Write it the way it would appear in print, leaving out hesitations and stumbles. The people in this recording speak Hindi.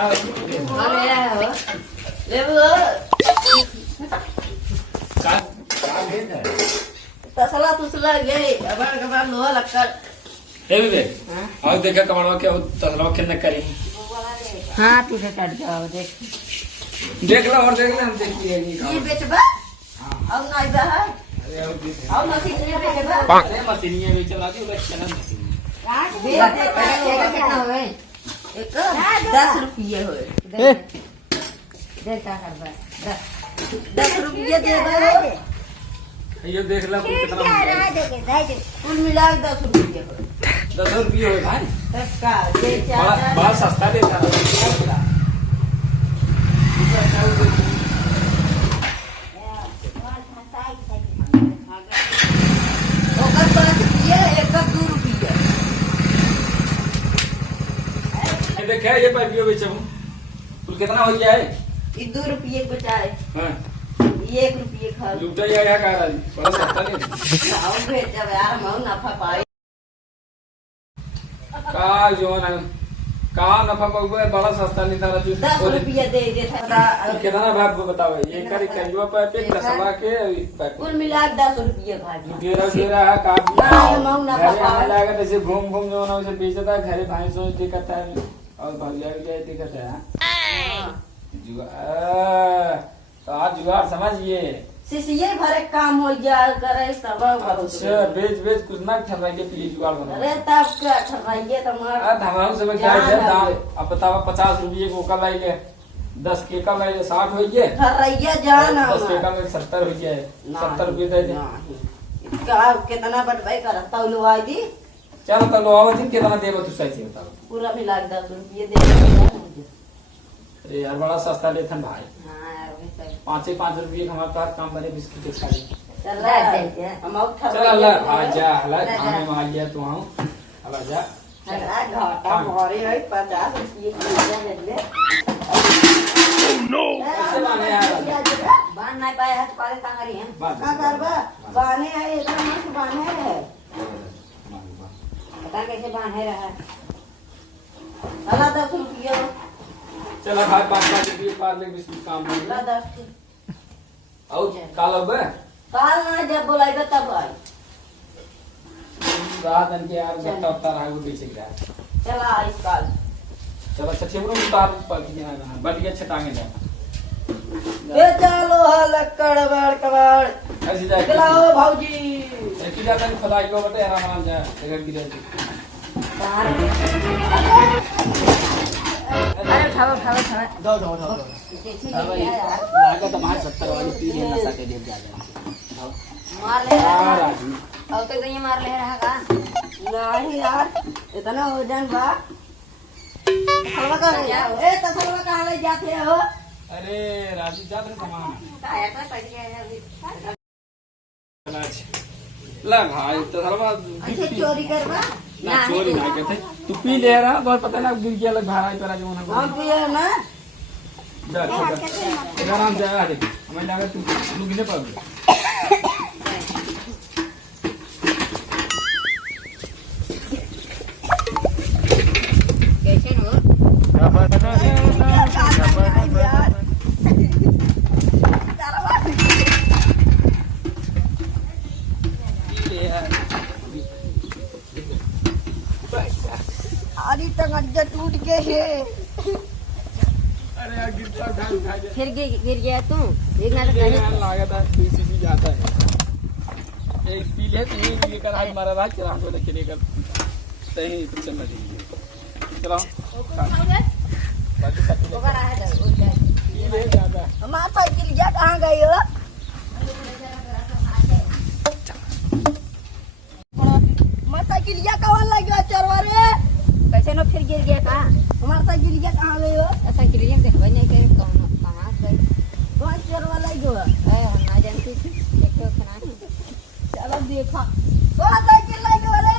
अरे ले वो का लेत है तसला तुसला गए अबार कबार लोहा लक्कर ए बे आओ देखा कमाड़वा के तसला के न करी हां तुझे काट जाओ देख देख लो और देख ले हम देखिए ये बेचबा अब नहीं बा अरे अब मशीन में बेचबा अरे मशीनिया बेच रहा थी उधर चलन बेच दे कितना होए एक 10 रुपये होए दे का करबा 10 रुपये देबा ये देख लो कितना कुल मिला के 10 रुपये होए 10 रुपये हो भाई का दे बड़ा सस्ता देता है देखे ये पाइपियो बेचे हूँ कुल कितना हो गया है ये 2 रुपये बचाए हाँ 1 रुपये खा लूटा या कह रहा है बड़ा सस्ता नहीं आओ भेज जब यार मैं नफा पाई का जो ना कहाँ नफा पाऊंगा बड़ा सस्ता नहीं था 10 रुपये दे देता कितना भाग को बताओ ये करी कंजुआ पाइप एक दसवा के पाइप कुल मिला के 10 रुपये भागी गेरा गेरा है काफी नहीं, मऊ ना घरे पापा। आने लगा जैसे घूम घूम जो ना उसे बेचता है घरे भाई सोच दिक्कत है और भैया भी क्या दिक्कत है जुगाड़ तो आज जुगाड़ समझिए सिसिये भरे काम हो जा करे सब अच्छा बेच बेच कुछ ना ठहरा के पिए जुगाड़ बना अरे तब क्या ठहराइए तुम्हारा हमारे सब क्या है दाम अब बताओ 50 रुपये को कल आइए 10 के कल आइए 60 हो गए ठहराइए जाना 10 के कल 70 हो गए 70 रुपये दे दे क्या कितना बटवाई कर तौलो आई दी चलो तो लो आवाज कितना देबो तू सही से बताओ पूरा मिला के 10 रुपये दे अरे यार बड़ा सस्ता लेथन भाई हां यार वही सही 5 रुपये हमारे पास काम बने बिस्किट के खाली चल रहा है हम और चल अल्लाह आजा अल्लाह खाने में आ गया तू आऊं अल्लाह जा चला घाटा भरे है 50 रुपये की ले नो कैसे माने यार बान नहीं पाए हाथ पाले तांगरी हैं बात का करबा बाने है इतना मस्त बाने है पता कैसे बांधे रहा चला 10 रुपये चलो भाई 5 रुपये पार ले बिस्किट काम बन ला 10 और काल अब काल ना जब बुलाएगा तब आई रात के यार गट्टा उतार है वो बेचे गया चला आई काल चलो अच्छा ठेबरो उतार पर की ना बढ़िया छटांगे जा ए चलो लक्कड़ बड़ कबाड़ ऐसे जा चलाओ भौजी की जाता है खुदा को बटे आराम जा एक की जाती अरे खाओ खाओ खाओ दो दो दो लागत हमारे 70 वाली पी लेना सके दे जा मार ले रहा राजू अब तक ये मार ले रहा का नहीं यार इतना हो जान बा तसलवा का ए तसलवा कहां ले जाते हो अरे राजू जा रहे सामान आया तो पड़ गया है अभी ला भाई तो हरवा अच्छा चोरी करवा ना चोरी ना करते तू पी ले रहा तो पता ना गिर गया लग भाई पर जो ना हम पिए ना जा आराम से आ रे हमें लगा तू लुगने पर कैसे हो अरे टंगड़िया टूट गए है अरे यार गिरता ढाल खा जा फिर गिर गया तू एक ना तो ये कहीं लागत है पीसी भी जाता है एक पी ले तो ये कर आज मारा रात चला को लेके लेकर सही तो चलना चाहिए चलो बाकी सब वो करा है तो ये ले जाता है हमारा साइकिल जा कहां गई हो मैं साइकिल या कहां लग गया चरवा रे कैसे न फिर गिर गया का हमारा साइकिल या कहां गई हो साइकिल या देखबै नहीं करे कौन कहां गई कौन चरवा लग गयो है हम ना जानती थी देखो खाना चलो देखा कौन